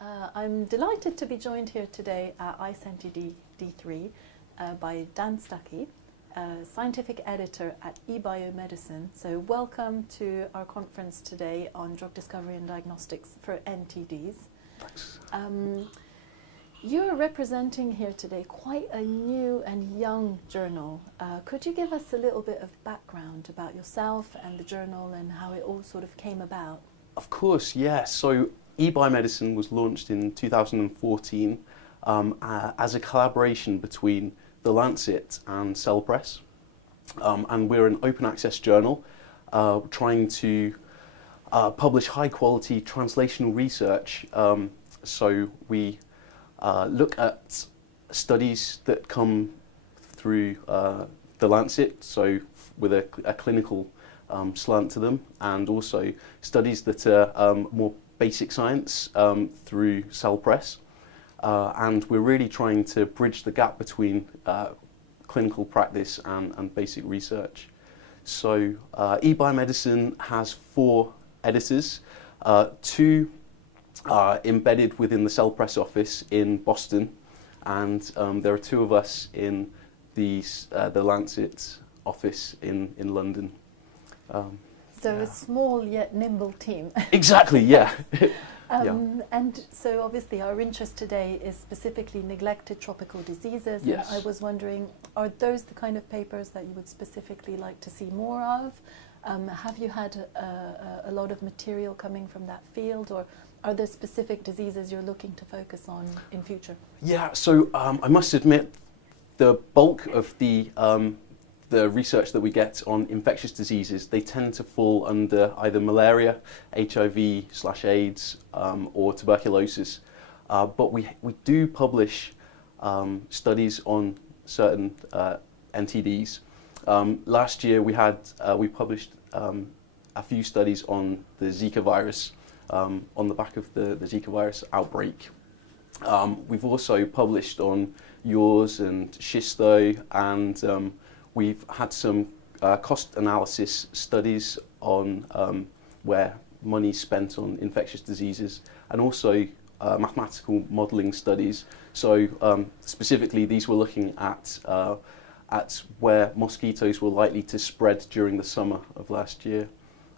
I'm delighted to be joined here today at ISNTD D3 by Dan Stuckey, scientific editor at EBioMedicine. So welcome to our conference today on drug discovery and diagnostics for NTDs. Thanks. You're representing here today quite a new and young journal. Could you give us a little bit of background about yourself and the journal and how it all sort of came about? Of course, yeah. So EBioMedicine was launched in 2014 as a collaboration between The Lancet and Cell Press. And we're an open access journal trying to publish high quality translational research. So we look at studies that come through The Lancet, so with a clinical slant to them, and also studies that are more basic science through Cell Press. And we're really trying to bridge the gap between clinical practice and basic research. So EBioMedicine has 4 editors, 2 are embedded within the Cell Press office in Boston, and there are 2 of us in the Lancet office in London. So a small yet nimble team. Exactly, yeah. And so obviously our interest today is specifically neglected tropical diseases. Yes. And I was wondering, are those the kind of papers that you would specifically like to see more of? Have you had a lot of material coming from that field, or are there specific diseases you're looking to focus on in future? Yeah, so I must admit the bulk of the research that we get on infectious diseases, they tend to fall under either malaria, HIV/AIDS, or tuberculosis. But we do publish studies on certain NTDs. Last year we published a few studies on the Zika virus on the back of the Zika virus outbreak. We've also published on yours and schisto, and we've had some cost analysis studies on where money spent on infectious diseases, and also mathematical modelling studies. So specifically, these were looking at where mosquitoes were likely to spread during the summer of last year.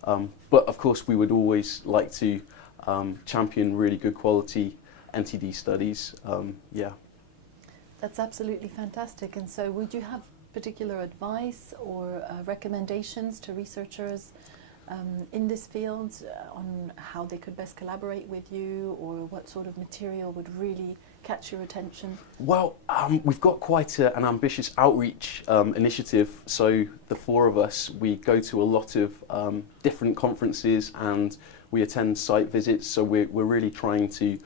But of course, we would always like to champion really good quality NTD studies. Yeah. That's absolutely fantastic. And so would you have particular advice or recommendations to researchers in this field on how they could best collaborate with you, or what sort of material would really catch your attention? Well, we've got quite an ambitious outreach initiative. So the 4 of us, we go to a lot of different conferences and we attend site visits. So we're really trying to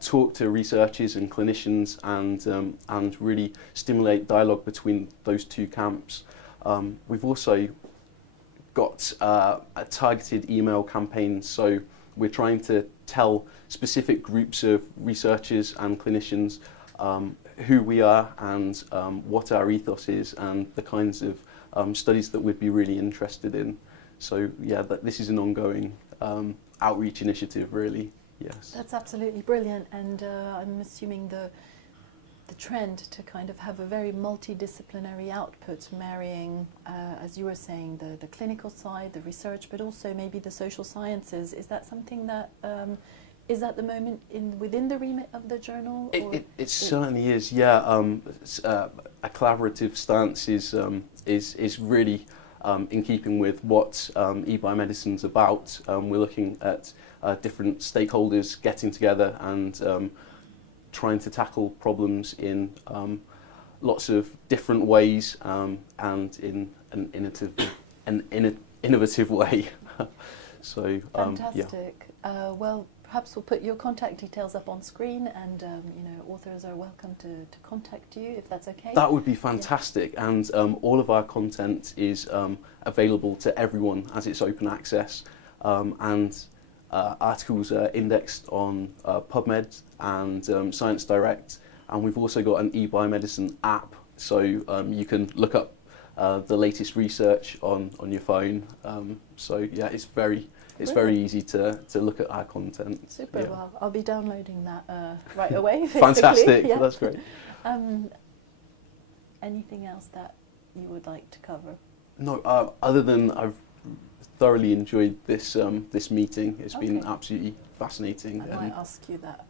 talk to researchers and clinicians and really stimulate dialogue between those 2 camps. We've also got a targeted email campaign, so we're trying to tell specific groups of researchers and clinicians who we are and what our ethos is and the kinds of studies that we'd be really interested in. So yeah, this is an ongoing outreach initiative, really. Yes. That's absolutely brilliant, and I'm assuming the trend to kind of have a very multidisciplinary output, marrying, as you were saying, the clinical side, the research, but also maybe the social sciences. Is that something that is at the moment within the remit of the journal? It certainly is, yeah. A collaborative stance is really in keeping with what EBioMedicine's about. We're looking at different stakeholders getting together and trying to tackle problems in lots of different ways and in an innovative way. So fantastic. Yeah. Well, perhaps we'll put your contact details up on screen, and authors are welcome to contact you if that's okay. That would be fantastic, yeah. And all of our content is available to everyone as it's open access, and articles are indexed on PubMed and Science Direct, and we've also got an EBioMedicine app, so you can look up the latest research on your phone. So yeah, it's very it's very easy to look at our content. Super. Yeah. Well, I'll be downloading that right away. Fantastic. Yeah. That's great. Anything else that you would like to cover? No, other than I've thoroughly enjoyed this this meeting. It's been absolutely fascinating. I might ask you that.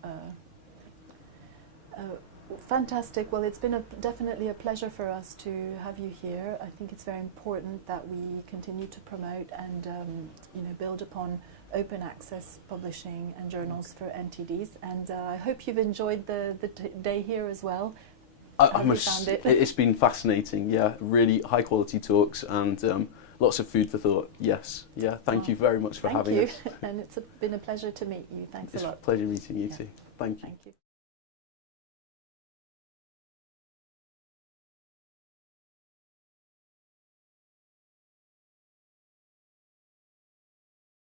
Fantastic. Well, it's been definitely a pleasure for us to have you here. I think it's very important that we continue to promote and build upon open access publishing and journals for NTDs. And I hope you've enjoyed the day here as well. Found it? It's been fascinating. Yeah, really high quality talks and lots of food for thought. Yes. Yeah. Thank you very much for having us. And it's been a pleasure to meet you. Thanks a lot. It's a pleasure meeting you too. Thank you. Thank you.